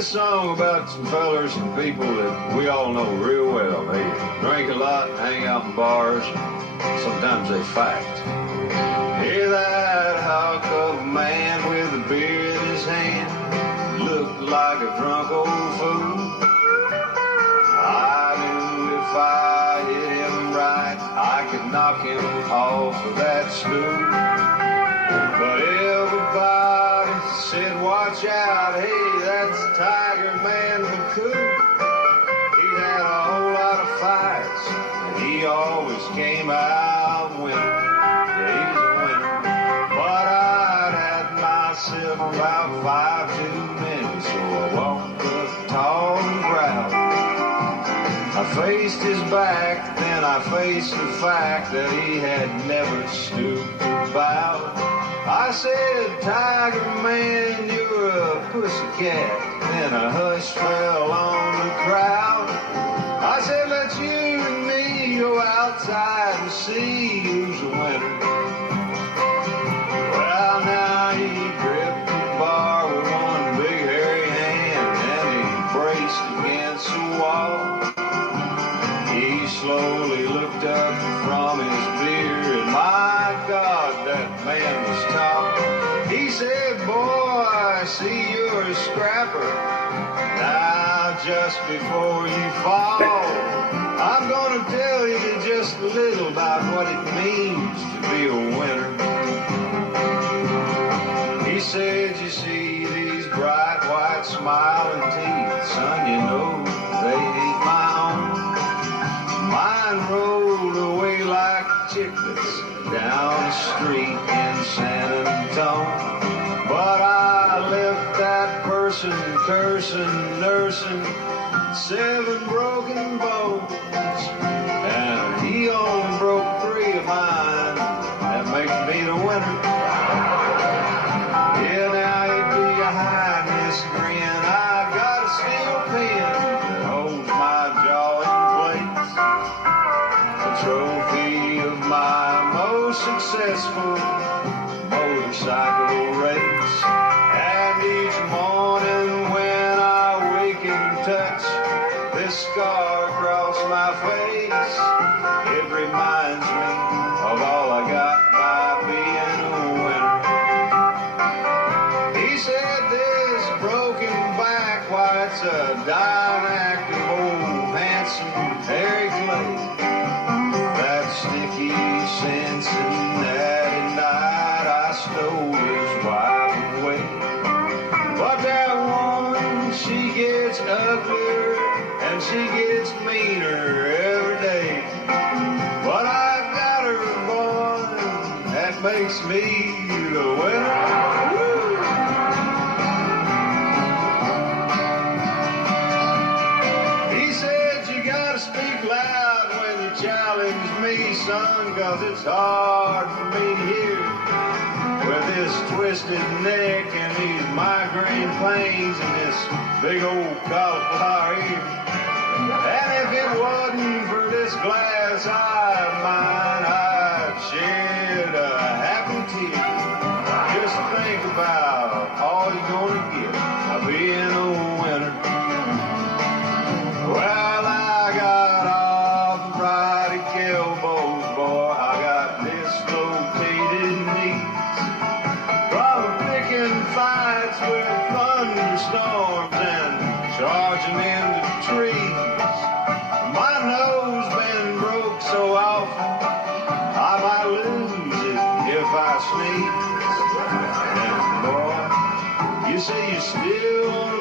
this song about some fellers and people that we all know real well. They drink a lot, hang out in bars. Sometimes they fight. Hear that hawk of a man with a beer in his hand, looked like a drunk old fool. I knew if I hit him right, I could knock him off of that stool. But everybody said, watch out, hey, that's Tiger Man McCool. He had a whole lot of fights, and he always came out winning. Yeah, he's a winner. But I'd had myself about 5 too many, so I walked up tall and growled. I faced his back, then I faced the fact that he had never stooped to bow. I said, Tiger Man, you're a pussycat. Then a hush fell on the crowd. I said, let's you and me go outside and see who's the winner. Well, now he gripped the bar with one big hairy hand, and he braced against the wall. He slowly looked up from his beer, and my God, that man was tall. He said, boy, I see you're a scrapper. Now, just before you fall, I'm gonna tell you just a little about what it means to be a winner. He said, you see these bright white smiling teeth, son, you know they ain't my own. Mine rolled away like chiclets down the street in San Antonio. But I left that person cursing, nursing 7 broken bones. And he only broke 3 of mine. That makes me the winner. Yeah, now he'd be hiding this grin. I got a steel pen that holds my jaw in place. A trophy of my most successful motorcycle race. And each morning when I wake and touch this scar across my face, it reminds me of all I got by being a winner. He said this broken back, why, it's a dying active old handsome Harry Clay. That sticky Cincinnati night I stole his wife away. But that woman, she gets uglier and she gets meaner every day. But I've got her, boy, that makes me the winner. Woo! He said you gotta speak loud when you challenge me, son, 'cause it's hard for me to hear with this twisted neck and these migraine pains and this big old cauliflower ear. And if it wasn't for this glass eye of mine, I'd shed a happy tear. Just think about all you're gonna get by being a winner. Well, I got arthritic elbows, boy. I got dislocated knees from picking fights with thunderstorms and charging into trees. My nose been broke so often I might lose it if I sneeze. And boy, you say you still want